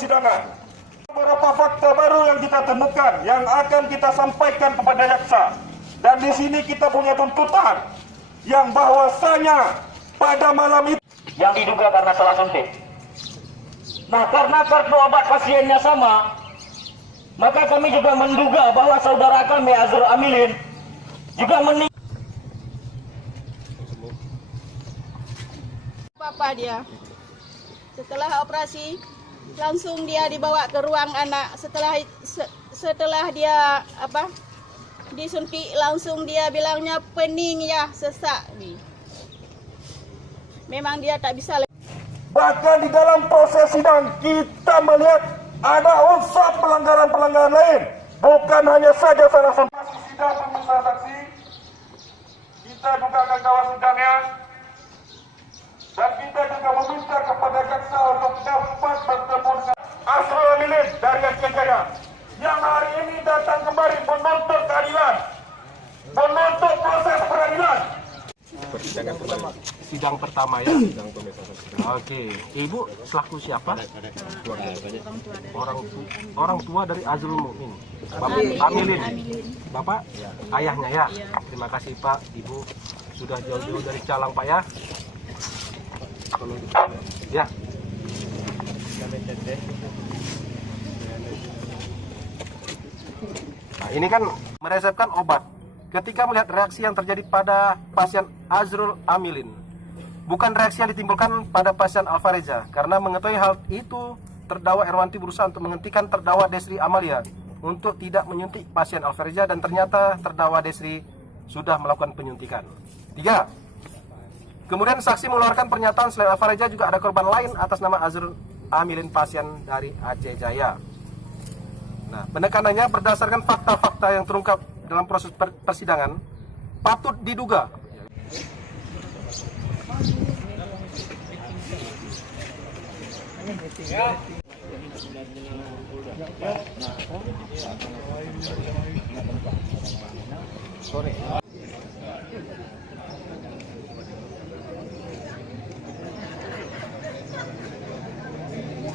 persidangan. Beberapa fakta baru yang kita temukan yang akan kita sampaikan kepada jaksa. Dan di sini kita punya tuntutan yang bahwasanya pada malam itu yang diduga karena salah suntik. Nah, karena kartu obat pasiennya sama, maka kami juga menduga bahwa saudara kami Azrul Amilin juga meninggal. Papa dia setelah operasi langsung dia dibawa ke ruang anak. Setelah dia disuntik, langsung dia bilangnya pening ya, sesak nih. Memang dia tak bisa. bahkan di dalam proses sidang kita melihat ada unsur pelanggaran-pelanggaran lain, bukan hanya saja salah satu sidang pemeriksaan saksi. Kita juga akan kawal sidangnya. Dan kita juga meminta kepada jaksa untuk dapat bertemu dengan Azrul Amilin dari Aceh Jaya yang hari ini datang kembali menuntut keadilan, menuntut proses peradilan. Persidangan kembali. Sidang pertama ya. Sidang pemeriksaan. Oke, Ibu selaku siapa? Orang tua dari Azrul Mukmin. Bapak Amilin. Bapak ayahnya ya. Terima kasih Pak, Ibu sudah jauh-jauh dari Calang Pak ya. Ya. Nah, ini kan meresepkan obat. Ketika melihat reaksi yang terjadi pada pasien Azrul Amilin, bukan reaksi yang ditimbulkan pada pasien Alfareza. Karena mengetahui hal itu, terdakwa Erwanti berusaha untuk menghentikan terdakwa Desri Amalia untuk tidak menyuntik pasien Alfareza, dan ternyata terdakwa Desri sudah melakukan penyuntikan. 3. Kemudian saksi mengeluarkan pernyataan selain Alfareza juga ada korban lain atas nama Azrul Amilin, pasien dari Aceh Jaya. Nah, penekanannya berdasarkan fakta-fakta yang terungkap dalam proses persidangan, patut diduga